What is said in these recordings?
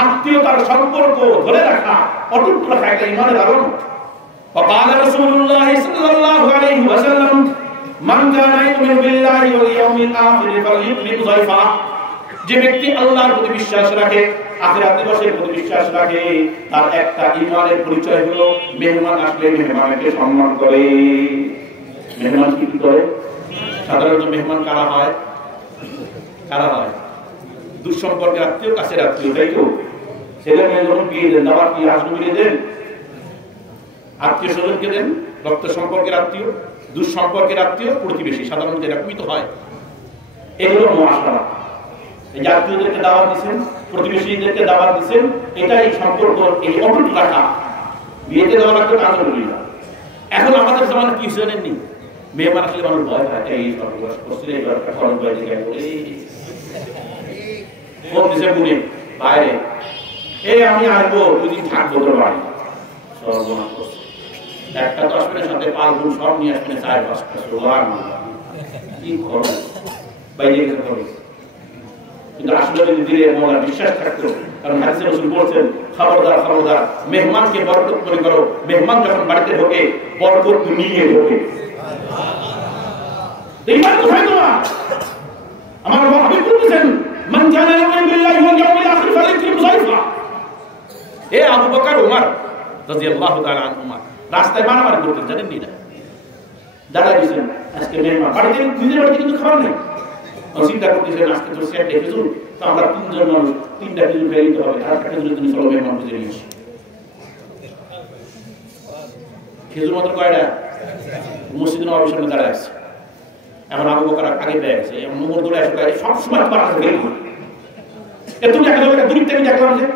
আত্মীয়তার সম্পর্ক ধরে রাখা, অটুট রাখা একটা ঈমানের আলামত। وقال رسول الله صلى الله عليه وسلم من كان يؤمن بالله واليوم الآخر فليكرم ضيفه। যে ব্যক্তি আল্লাহর প্রতি বিশ্বাস রাখে, আখিরাত দিবসের প্রতি বিশ্বাস রাখে, তার একটা ঈমানের পরিচয় হলো মেহমান আসলে মেহমানকে সম্মান করে। মেহমান কি করে? সাধারণত মেহমান কারা হয়? কারা হয়? দুঃসম্পর্কের আত্মীয়, কাছের আত্মীয়, তাই তো? ছেলে মেয়ে যখন বিয়ে দেন, দাবার কি আসলে দেন? আত্মীয় স্বজনকে দেন, রক্ত সম্পর্কের আত্মীয়, দুঃসম্পর্কের আত্মীয়, প্রতিবেশী, সাধারণত এরকমই তো হয়। এগুলো মুআশারা। এই আত্মীয়দেরকে দাওয়াত দিচ্ছেন, প্রতিবেশীদেরকে দাওয়াত দিচ্ছেন, এটাই সম্পর্ক, এই অটুট রাখা। বিয়েতে দেওয়া লাগবে তা জরুরি না। এখন আমাদের জমানা কি জানেননি, মেহমান আসলে মানুষ ভয় পায়, এই সর্বনাশ করছে, এবার খরচ বাইরে গেল, ফোন দিছে বুড়ি বাইরে, এই আমি আসবো, 2 দিন থাকবো তোর বাড়ি, সর্বনাশ করছে। একটা তো আসবে সাথে পালগুন সব নিয়ে আসবে, 4-5টা সোলার কি খরচ বাইরে গেছে খরচ। কিন্তু আসলে যদি দিলে মোলা বিশ্বাস থাকতো, কারণ হাদিসে রাসূল বলেছেন, খবরদার খবরদার, মেহমানকে বরকত মনে করো, মেহমান যখন বাড়িতে ঢোকে বরকত নিয়ে ঢোকে। এইবার কোথায় তোমার? আমার হাবিব বলেছেন, মান কানা ইউমিনু বিল্লাহি ওয়াল ইয়াউমিল আখির ফালিকরিম যায়ফা। এ আবু বকর ওমর রাদিয়াল্লাহু তাআলা আনহুমা রাস্তায় মারামারি করতেন, জানেন না? দাঁড়ায় দিয়েছেন, আজকে মেহমান বাড়িতে, নিজের বাড়িতে কিন্তু খাবার নেই। চিন্তা করতেছেন, আজকে তো সেটে খেজুর, তো আমরা 3 জন মানুষ, 3টা খেজুর খেয়ে দিতে হবে, আর একটা খেজুরের জন্য সব মেহমান বুঝে নিয়ে আসি। খেজুর মাত্র কয়টা? মসজিদ নববীর সামনে দাঁড়ায় আছে। এখন আবু বকর আগে পেয়ে গেছে, মোমর দৌড়ে আসে, সব সময় তোমার কাছে গেল তুমি একটা দূর থেকে দেখলাম যে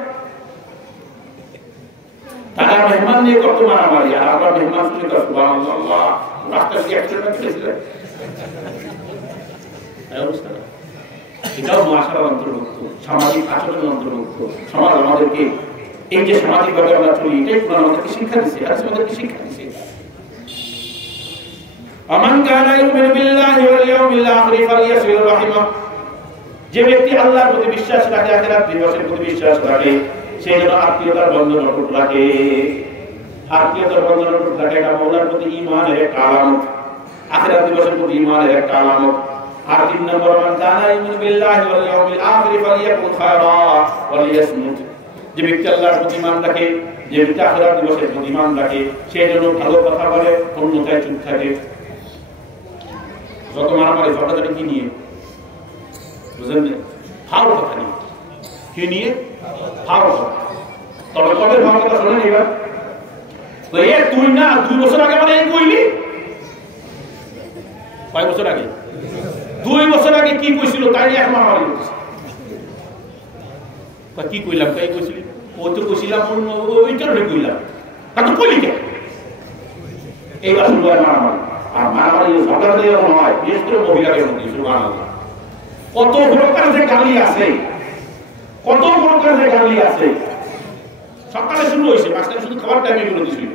তারা মেহমান নিয়ে করতো মারামারি, আর আমরা মেহমান শুনে তো সুবহানাল্লাহ, রাস্তা দিয়ে অ্যাক্সিডেন্ট হয়েছিল। এটাও মুআশারার অন্তর্ভুক্ত, সামাজিক আচরণের অন্তর্ভুক্ত। সমাজ আমাদেরকে এই যে সামাজিকভাবে আমরা চলি, এটাই কোরআন আমাদেরকে শিক্ষা দিচ্ছে, আর আমাদেরকে শিক্ষা দিচ্ছে। আমান কানা ইউমিনু বিল্লাহি ওয়াল ইয়াউমিল আখির ফালিয়াসিল রাহিমা। যে ব্যক্তি আল্লাহর প্রতি বিশ্বাস রাখে, আখিরাত দিবসের প্রতি বিশ্বাস রাখে, সে যেন আত্মীয়তার বন্ধন অটুট রাখে। আত্মীয়তার বন্ধন অটুট রাখে, এটা আল্লাহর প্রতি ঈমানের একটা আলামত, আখিরাত দিবসের প্রতি ঈমানের একটা আলামত। আর 3 নম্বর, মান কানা ইউমিনু বিল্লাহি ওয়াল ইয়াউমিল আখির ফালিয়াকুল খায়রা ওয়ালিয়াসমুত। যে ব্যক্তি আল্লাহর প্রতি ঈমান রাখে, যে ব্যক্তি আখিরাত দিবসের প্রতি ঈমান রাখে, সে যেন ভালো কথা বলে, অন্যথায় চুপ থাকে। যত মারামারি ঝগড়াঝাটি কি নিয়ে? বুঝলেন না? ভালো কথা নিয়ে। কি নিয়ে? ভালো কথা। তবে কবে ভালো কথা শোনেন এবার? তো এ তুই না 2 বছর আগে মানে এই কইলি? কয় বছর আগে? 2 বছর আগে কি কইছিল তাই নিয়ে এখন মারামারি করছে। কি কইলাম? তাই কইছিলি? ওই তো কইছিলাম, ওই কারণে কইলাম। তা তো কইলি কেন? এইবার শুরু হয় মারামারি। আর মারামারি ঝগড়া দিয়ে হয়, বিশেষ করে মহিলাদের মধ্যে। সুবহানাল্লাহ, কত প্রকার যে গালি আছে, কত প্রকার যে গালি আছে। সকালে শুরু হয়েছে, মাঝখানে শুধু খাবার টাইমে এগুলো দিছিল,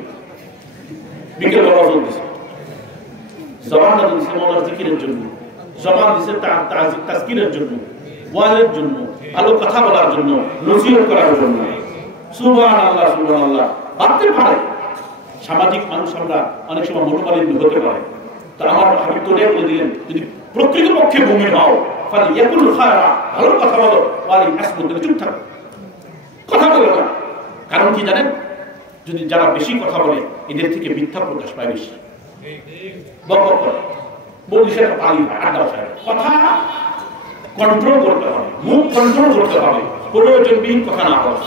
বিকেল বেলা চলতেছে। জবানটা দিচ্ছে মৌলার জিকিরের জন্য, জবান দিচ্ছে তাজকিরের জন্য, ওয়াজের জন্য, ভালো কথা বলার জন্য, নসিহত করার জন্য। সুবহানাল্লাহ, সুবহানাল্লাহ। ভাবতে পারে সামাজিক মানুষ আমরা অনেক সময় মনোমালিন্য হতে পারে। তো আমার হাবিব তো বলে দিলেন, যদি প্রকৃতপক্ষে মুমিন হও, ফালিয়াকুল খায়রা, ভালো কথা বলো, ওয়ালিয়াসমুত, চুপ থাকো, কথা বলো না। কারণ কি জানেন? যদি যারা বেশি কথা বলে, এদের থেকে মিথ্যা প্রকাশ পায় বেশি। বকবক করে বলছে, পালি আড্ডা বসায়, কথা কন্ট্রোল করতে হবে, মুখ কন্ট্রোল করতে হবে, প্রয়োজনবিহীন কথা না বলা।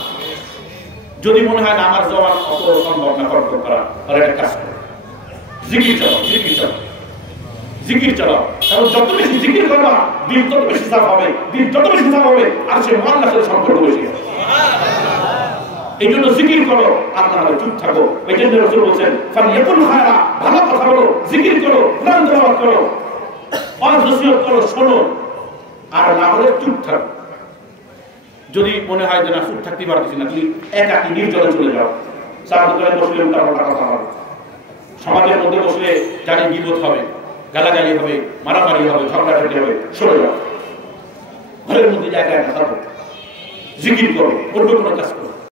যদি মনে হয় না আমার জবান অত সম্ভব না কন্ট্রোল করা, তাহলে একটা কাজ করো, জিকির চালাও, জিকির চালাও, জিকির চালাও। কারণ যত বেশি জিকির করবা, দিন তত বেশি সাফ হবে, দিন যত বেশি সাফ হবে, আর সে আল্লাহর সাথে সম্পর্ক বেশি হবে। এই জন্য জিকির করো, আপনারা চুপ থাকো। এই জন্য রাসূল বলেছেন, ফালিয়াকুল খায়রা, ভালো কথা বলো, জিকির করো, কোরআন তেলাওয়াত করো, ওয়াজ নসিহত করো, শোনো। আর না হলে চুপ থাকো। যদি মনে হয় যে না চুপ থাকতে পারতেছি না, তুমি একাকী নির্জনে চলে যাও। চার দোকানে বসলে উল্টাপাল্টা কথা হবে, সমাজের মধ্যে বসলে জানি বিপদ হবে, গালাগালি হবে, মারামারি হবে, ঝগড়াঝাটি হবে, সরে যাও। ঘরের মধ্যে জায়গায় থাকো। জিকির করো, অন্য কোনো কাজ করো।